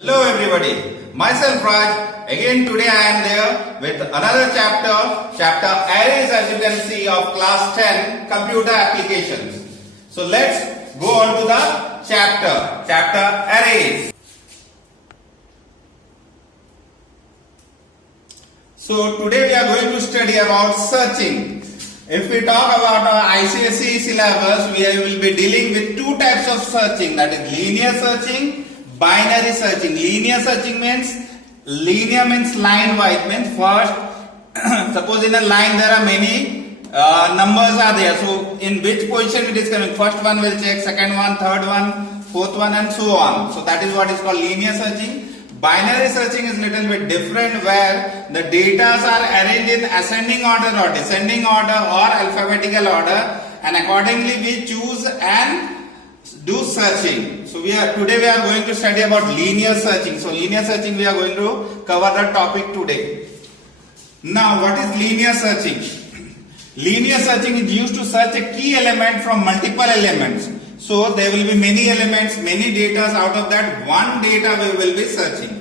Hello everybody, myself Raj. Again today I am there with another chapter arrays, as you can see, of class 10 computer applications. So let's go on to the chapter arrays. So today we are going to study about searching. If we talk about our ICSE syllabus, we will be dealing with two types of searching, that is linear searching, binary searching. Linear searching means line wise, means first suppose in a line there are many numbers are there, so in which position it is coming, first one will check, second one, third one, fourth one, and so on. So that is what is called linear searching. Binary searching is little bit different, where the data are arranged in ascending order or descending order or alphabetical order, and accordingly we choose and do searching. So today we are going to study about linear searching. So linear searching we are going to cover the topic today. Now what is linear searching? Linear searching is used to search a key element from multiple elements. So there will be many elements, many data, out of that one data we will be searching.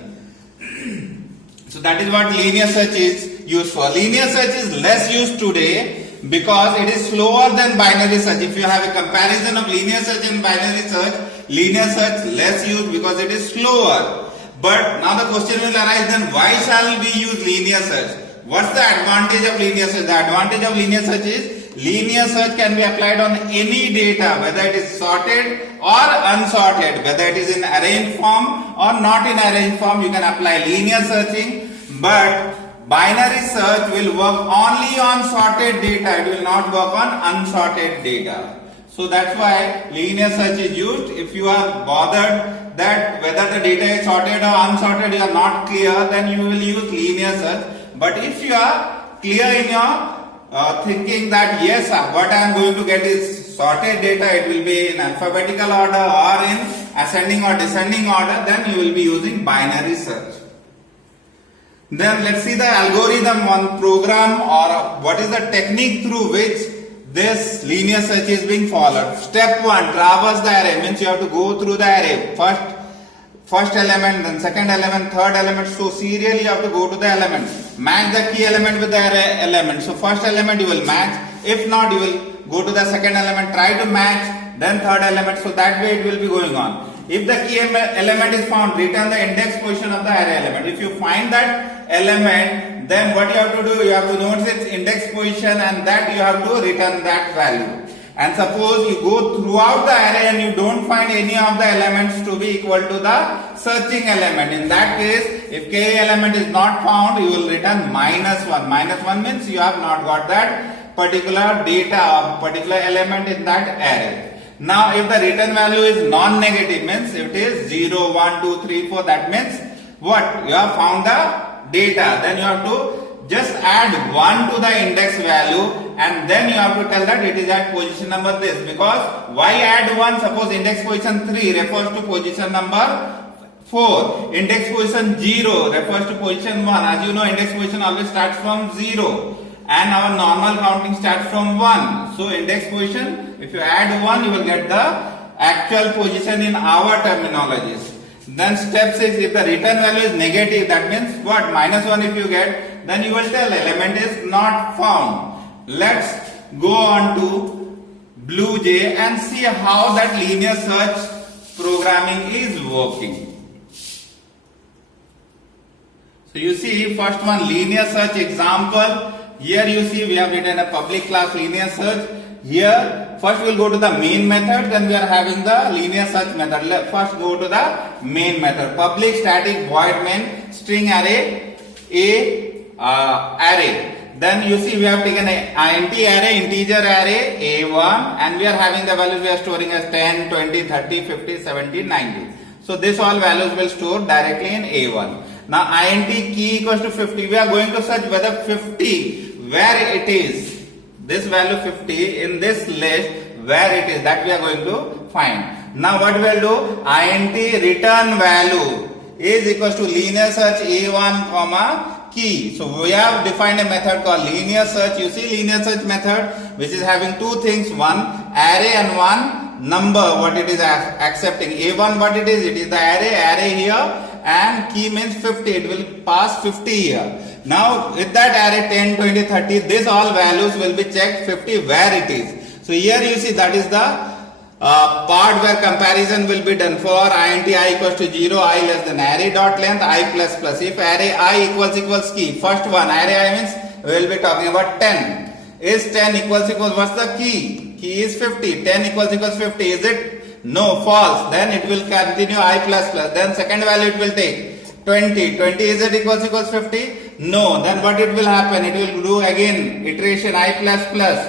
So that is what linear search is used for. Linear search is less used today because it is slower than binary search. If you have a comparison of linear search and binary search, linear search less used because it is slower. But now the question will arise, then why shall we use linear search? What's the advantage of linear search? The advantage of linear search is linear search can be applied on any data, whether it is sorted or unsorted, whether it is in arranged form or not in arranged form, you can apply linear searching. But binary search will work only on sorted data, it will not work on unsorted data. So that's why linear search is used. If you are bothered that whether the data is sorted or unsorted, you are not clear, then you will use linear search. But if you are clear in your thinking that yes, what I am going to get is sorted data, it will be in alphabetical order or in ascending or descending order, then you will be using binary search. Then let's see the algorithm, one program, or what is the technique through which this linear search is being followed. Step 1, traverse the array, means you have to go through the array. First element, then second element, third element. So serially you have to go to the element. Match the key element with the array element. So first element you will match. If not, you will go to the second element, try to match, then third element. So that way it will be going on. If the key element is found, return the index position of the array element. If you find that element, then what you have to do, you have to notice its index position, and that you have to return that value. And suppose you go throughout the array and you don't find any of the elements to be equal to the searching element. In that case, if k element is not found, you will return -1. -1 means you have not got that particular data or particular element in that array. Now if the return value is non-negative, means if it is 0, 1, 2, 3, 4, that means what? You have found the data. Then you have to just add 1 to the index value, and then you have to tell that it is at position number this. Because why add 1? Suppose index position 3 refers to position number 4. Index position 0 refers to position 1. As you know, index position always starts from 0. And our normal counting starts from 1. So index position, if you add 1, you will get the actual position in our terminologies. Then step 6, if the return value is negative, that means what? -1 if you get, then you will tell element is not found. Let's go on to BlueJ and see how that linear search programming is working. So you see, first one, linear search example. Here you see we have written a public class linear search. Here first we will go to the main method, then we are having the linear search method. Let's first go to the main method. Public static void main string array array. Then you see we have taken a int array, integer array a1, and we are having the values we are storing as 10, 20, 30, 50, 70, 90. So this all values will store directly in a1. Now int key equals to 50. We are going to search whether 50, where it is, this value 50 in this list, where it is, that we are going to find. Now what we will do, int return value is equals to linear search a1 comma key. So we have defined a method called linear search. You see linear search method which is having two things, one array and one number, what it is accepting. A1 what it is the array here, and key means 50. It will pass 50 here. Now with that array 10, 20, 30, this all values will be checked 50 where it is. So here you see that is the part where comparison will be done for int I equals to 0, I less than array dot length I plus plus. If array I equals key, first one array I means we will be talking about 10. Is 10 equals what's the key? Key is 50. 10 equals 50. Is it? No, false. Then it will continue I plus plus. Then second value it will take 20. 20 is it equals 50? No. Then what it will happen? It will do again iteration I plus plus.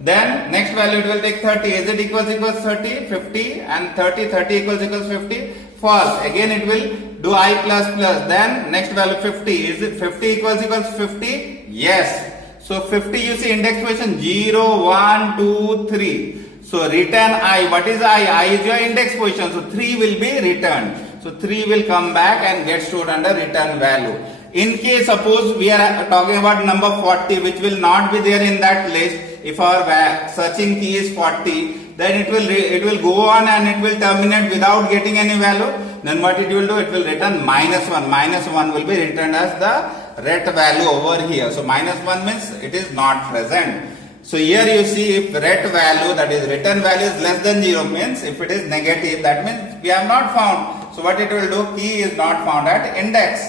Then next value it will take 30. Is it equals 30? 50 and 30 equals 50? False. Again it will do I plus plus. Then next value 50. Is it 50 equals 50? Yes. So 50 you see index position 0, 1, 2, 3. So return I. What is I? I is your index position. So 3 will be returned. So 3 will come back and get stored under return value. In case suppose we are talking about number 40 which will not be there in that list. If our searching key is 40, then it will go on and it will terminate without getting any value. Then what it will do? It will return -1. -1 will be returned as the ret value over here. So -1 means it is not present. So here you see if ret value, that is return value, is less than 0 means if it is negative, that means we have not found. So what it will do? Key is not found at index.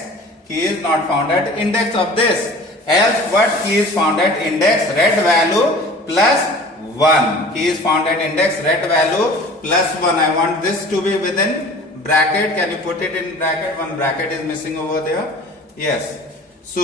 Key is not found at index of this. Else what key is found at index? Ret value plus 1. Key is found at index ret value plus 1. I want this to be within bracket. Can you put it in bracket? One bracket is missing over there. Yes. So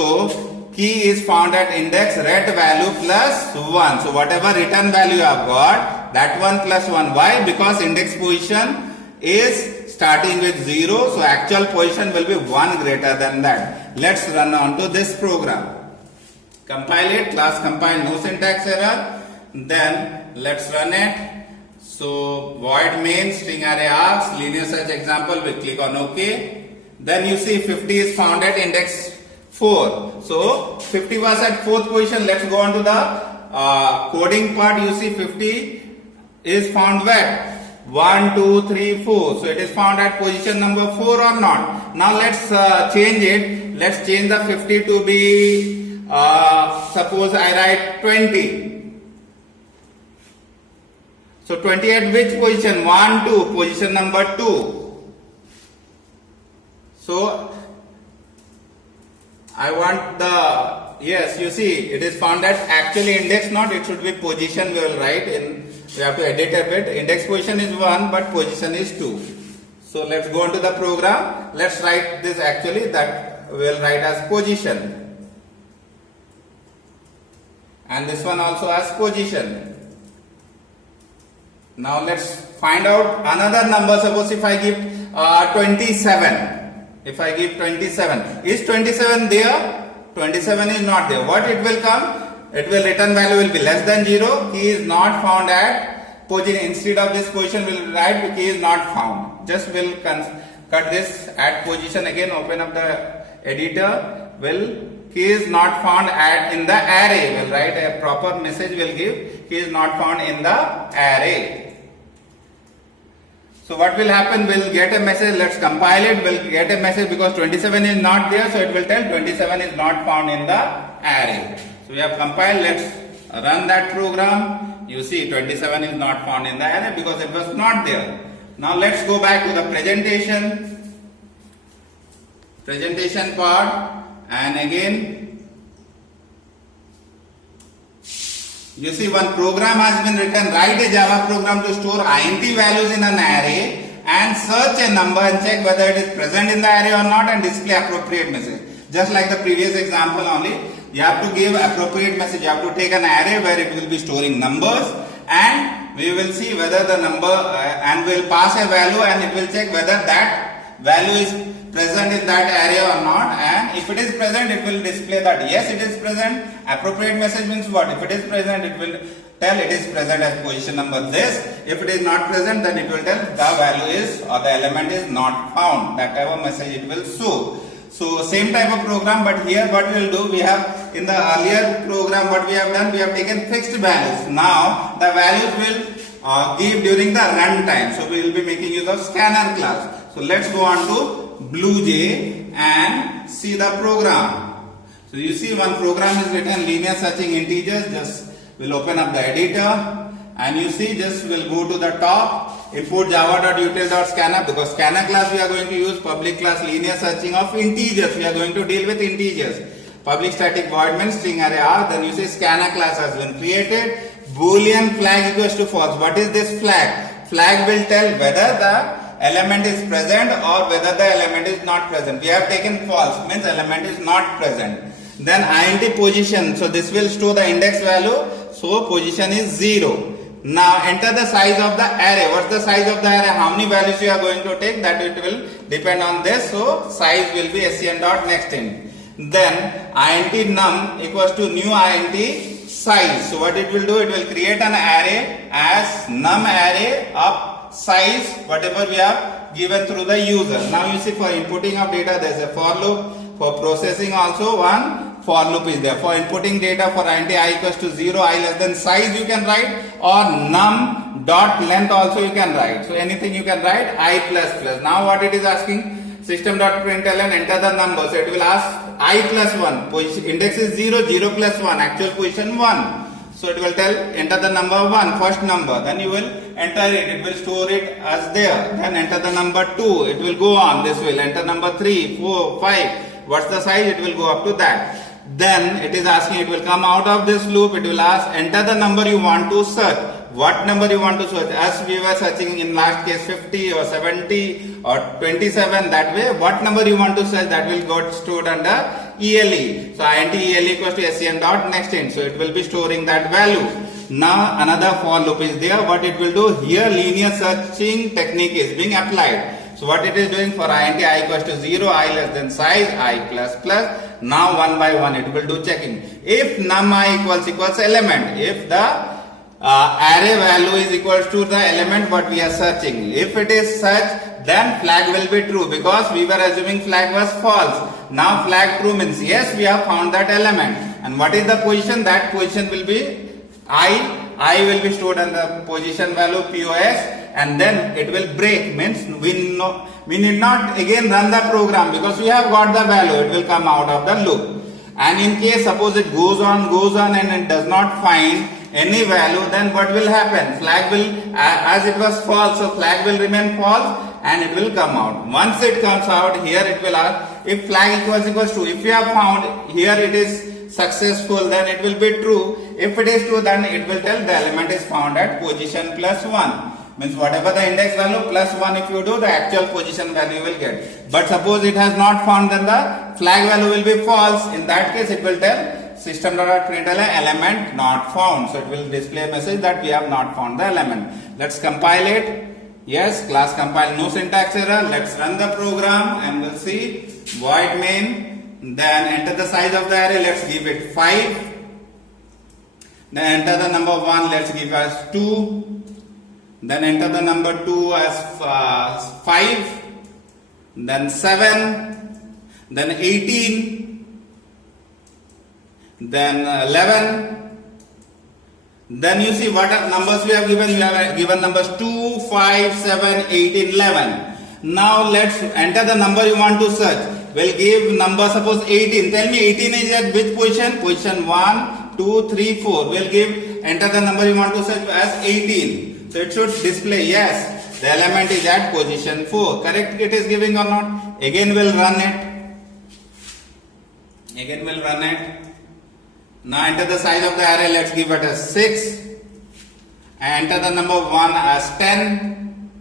key is found at index ret value plus 1. So whatever return value you have got, that one plus 1. Why? Because index position is starting with 0. So actual position will be 1 greater than that. Let's run on to this program. Compile it. Class compile, no syntax error. Then let's run it. So void main string array args linear search example. We click on OK. Then you see 50 is found at index 4. So 50 was at 4th position. Let's go on to the coding part. You see 50 is found where? 1, 2, 3, 4. So it is found at position number 4 or not. Now let's change it. Let's change the 50 to be suppose I write 20. So 20 at which position? 1, 2. Position number 2. So I want the, yes, you see it is found at actually index not, it should be position. We will write in, we have to edit a bit. Index position is 1 but position is 2. So let's go into the program. Let's write this actually, that we will write as position. And this one also as position. Now let's find out another number. Suppose if I give 27. If I give 27, is 27 there? 27 is not there. What it will come? It will return value will be less than 0. Key is not found at position. Instead of this position, we will write key is not found. Just will cut this at position again. Open up the editor. Will key is not found at in the array. Will write a proper message. Will give key is not found in the array. So what will happen? We'll get a message. Let's compile it. We'll get a message because 27 is not there. So it will tell 27 is not found in the array. So we have compiled. Let's run that program. You see 27 is not found in the array because it was not there. Now let's go back to the presentation part, and again you see one program has been written. Write a Java program to store int values in an array and search a number and check whether it is present in the array or not and display appropriate message. Just like the previous example only, you have to give appropriate message. You have to take an array where it will be storing numbers, and we will see whether the number and will pass a value, and it will check whether that value is present in that array or not, and if it is present it will display that yes it is present. Appropriate message means what? If it is present it will tell it is present at position number this. If it is not present then it will tell the value is or the element is not found. That type of message it will show. So same type of program, but here what we will do, we have in the earlier program what we have done, we have taken fixed values. Now the values will give during the run time. So we will be making use of scanner class. So let's go on to BlueJ and see the program. So you see one program is written linear searching integers. Just we'll open up the editor and you see just we'll go to the top, import java.util.scanner, because scanner class we are going to use public class linear searching of integers. We are going to deal with integers. Public static void main string array R. Then you say scanner class has been created. Boolean flag equals to false. What is this flag? Flag will tell whether the element is present or whether the element is not present. We have taken false, means element is not present. Then int position, so this will store the index value, so position is 0. Now enter the size of the array. What's the size of the array? How many values you are going to take, that it will depend on this, so size will be scn.nextInt. Then int num equals to new int size. So what it will do, it will create an array as num array of size whatever we have given through the user. Now you see for inputting of data there is a for loop, for processing also one for loop is there. For inputting data for int I equals to 0, I less than size you can write, or num dot length also you can write. So anything you can write, I plus plus. Now what it is asking, system.println enter the number. So it will ask I plus 1, position index is 0, 0 plus 1, actual position 1. So it will tell enter the number 1, first number, then you will enter it, it will store it as there. Then enter the number 2, it will go on, this will enter number 3, 4, 5. What's the size? It will go up to that. Then it is asking, it will come out of this loop, it will ask enter the number you want to search. What number you want to search? As we were searching in last case 50 or 70 or 27, that way what number you want to search, that will get stored under ELE. So int ELE equals to scn.nextInt. So it will be storing that value. Now another for loop is there. What it will do, here linear searching technique is being applied. So what it is doing, for int I equals to 0, I less than size, I plus plus. Now one by one it will do checking. If num I equals element, if the array value is equals to the element what we are searching, if it is such, then flag will be true, because we were assuming flag was false. Now flag true means yes, we have found that element. And what is the position? That position will be I will be stored in the position value POS, and then it will break, means we need not again run the program, because we have got the value, it will come out of the loop. And in case suppose it goes on and it does not find any value, then what will happen? Flag will, as it was false, so flag will remain false and it will come out. Once it comes out, here it will ask if flag equals to, if you have found here it is successful, then it will be true. If it is true, then it will tell the element is found at position plus 1. Means whatever the index value plus 1 if you do, the actual position value you will get. But suppose it has not found, then the flag value will be false. In that case it will tell system.println element not found. So it will display a message that we have not found the element. Let's compile it. Yes, class compile, no syntax error. Let's run the program and we'll see void main. Then enter the size of the array. Let's give it 5. Then enter the number 1. Let's give us 2. Then enter the number 2 as 5. Then 7. Then 18. Then 11. Then you see what numbers we have given. We have given numbers 2, 5, 7, 18, 11. Now let's enter the number you want to search. We'll give number, suppose 18. Tell me 18 is at which position? Position 1, 2, 3, 4. We'll give, enter the number you want to search as 18. So it should display yes, the element is at position 4. Correct it is giving or not? Again we'll run it. Again we'll run it. Now enter the size of the array. Let's give it as 6. And enter the number 1 as 10.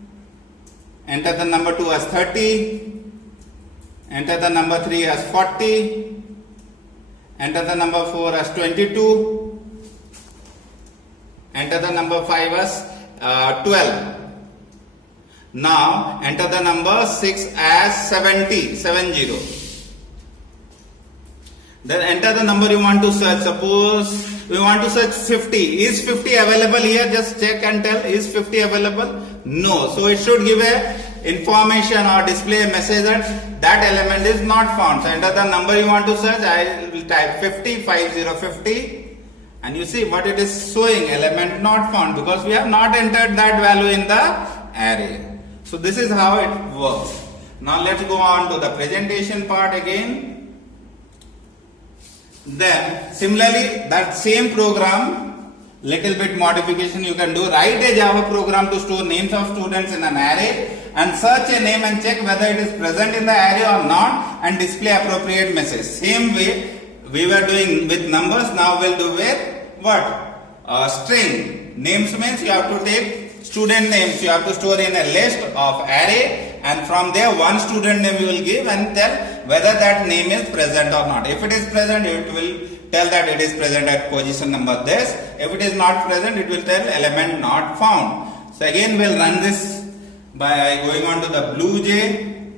Enter the number 2 as 30. Enter the number 3 as 40. Enter the number 4 as 22. Enter the number 5 as 12. Now enter the number 6 as 70. Then enter the number you want to search. Suppose we want to search 50. Is 50 available here? Just check and tell. Is 50 available? No. So it should give a information or display a message that that element is not found. So enter the number you want to search. I will type 50, 50. And you see what it is showing, element not found, because we have not entered that value in the array. So this is how it works. Now let's go on to the presentation part again. Then similarly that same program, little bit modification you can do. Write a Java program to store names of students in an array and search a name and check whether it is present in the array or not and display appropriate message. Same way we were doing with numbers, now we'll do with what? String. Names means you have to take student names, you have to store in a list of array, and from there one student name you will give and tell whether that name is present or not. If it is present, it will tell that it is present at position number this. If it is not present, it will tell element not found. So again we'll run this by going on to the BlueJ,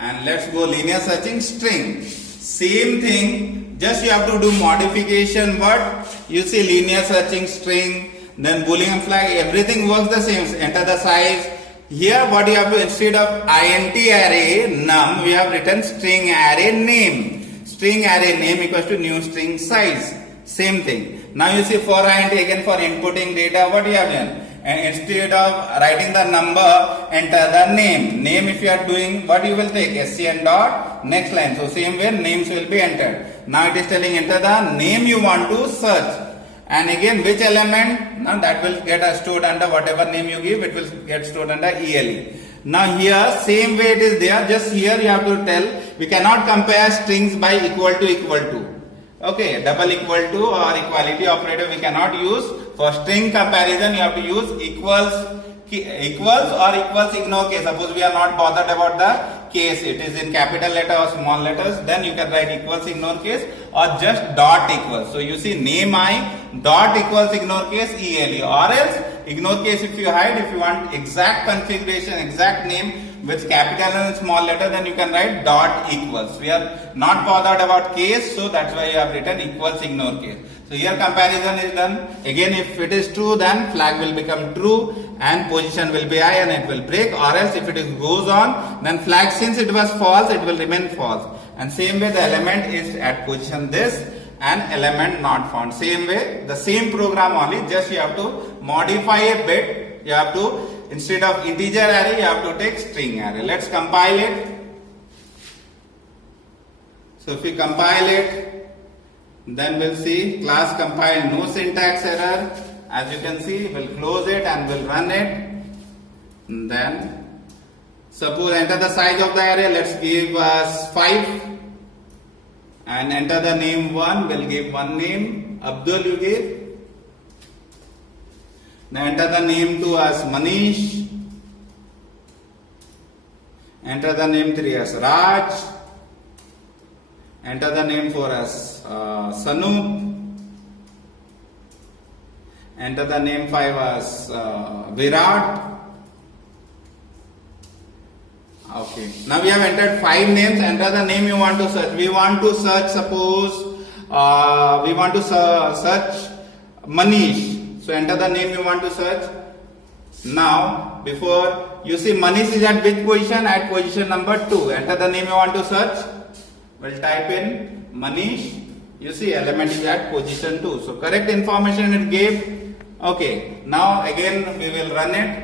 and let's go linear searching string. Same thing, just you have to do modification. What you see, linear searching string, then boolean flag, everything works the same. Enter the size. Here what you have to, instead of int array num, we have written string array name. String array name equals to new string size. Same thing. Now you see for int, again for inputting data, what you have done? And instead of writing the number, enter the name. Name, if you are doing, what you will take? Scn dot next line. So same way names will be entered. Now it is telling enter the name you want to search. And again which element? Now that will get stored under whatever name you give, it will get stored under ELE. Now here same way it is there, just here you have to tell, we cannot compare strings by equal to. Okay, double equal to or equality operator we cannot use. For string comparison you have to use equals or equals ignore case. Suppose we are not bothered about the case, it is in capital letter or small letters, then you can write equals ignore case or just dot equals. So you see name I dot equals ignore case ELE, or else ignore case if you hide. If you want exact configuration, exact name with capital and small letter, then you can write dot equals. We are not bothered about case, so that's why you have written equals ignore case. So here comparison is done. Again if it is true, then flag will become true and position will be I and it will break, or else if it goes on, then flag, since it was false, it will remain false. And same way the element is at position this and element not found. Same way, the same program only, just you have to modify a bit. You have to, instead of integer array, you have to take string array. Let's compile it. So if we compile it, then we'll see class compile, no syntax error. As you can see, we'll close it and we'll run it. And then suppose enter the size of the array, let's give us 5, and enter the name 1, we'll give one name, Abdul you give. Now enter the name to us Manish, enter the name 3 as Raj, enter the name for us Sanu, enter the name 5 as Virat. Okay, now we have entered 5 names. Enter the name you want to search. We want to search, suppose we want to search Manish. So enter the name you want to search. Now before, you see Manish is at which position? At position number 2. Enter the name you want to search. We'll type in Manish. You see element is at position 2. So correct information it gave. Okay, now again we will run it.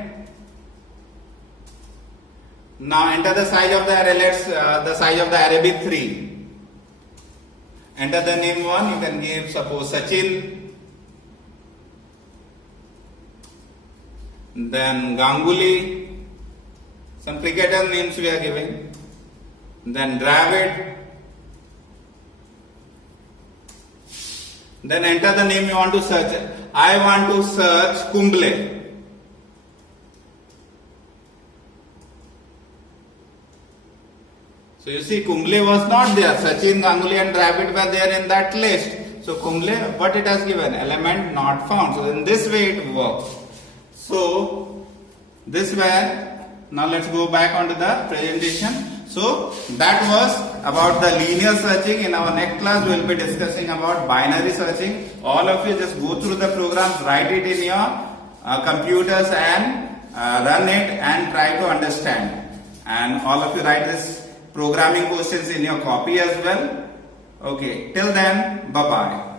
Now enter the size of the array. Let's the size of the array be 3. Enter the name 1. You can give suppose Sachin, then Ganguly, some cricketer names we are giving, then Dravid. Then enter the name you want to search. I want to search Kumble. So you see Kumble was not there. Sachin, Ganguly and Dravid were there in that list. So Kumble, what it has given? Element not found. So in this way it works. So this way, now let's go back onto the presentation. So that was about the linear searching. In our next class we will be discussing about binary searching. All of you just go through the programs, write it in your computers and run it and try to understand. And all of you write this programming questions in your copy as well. Okay, till then, bye bye.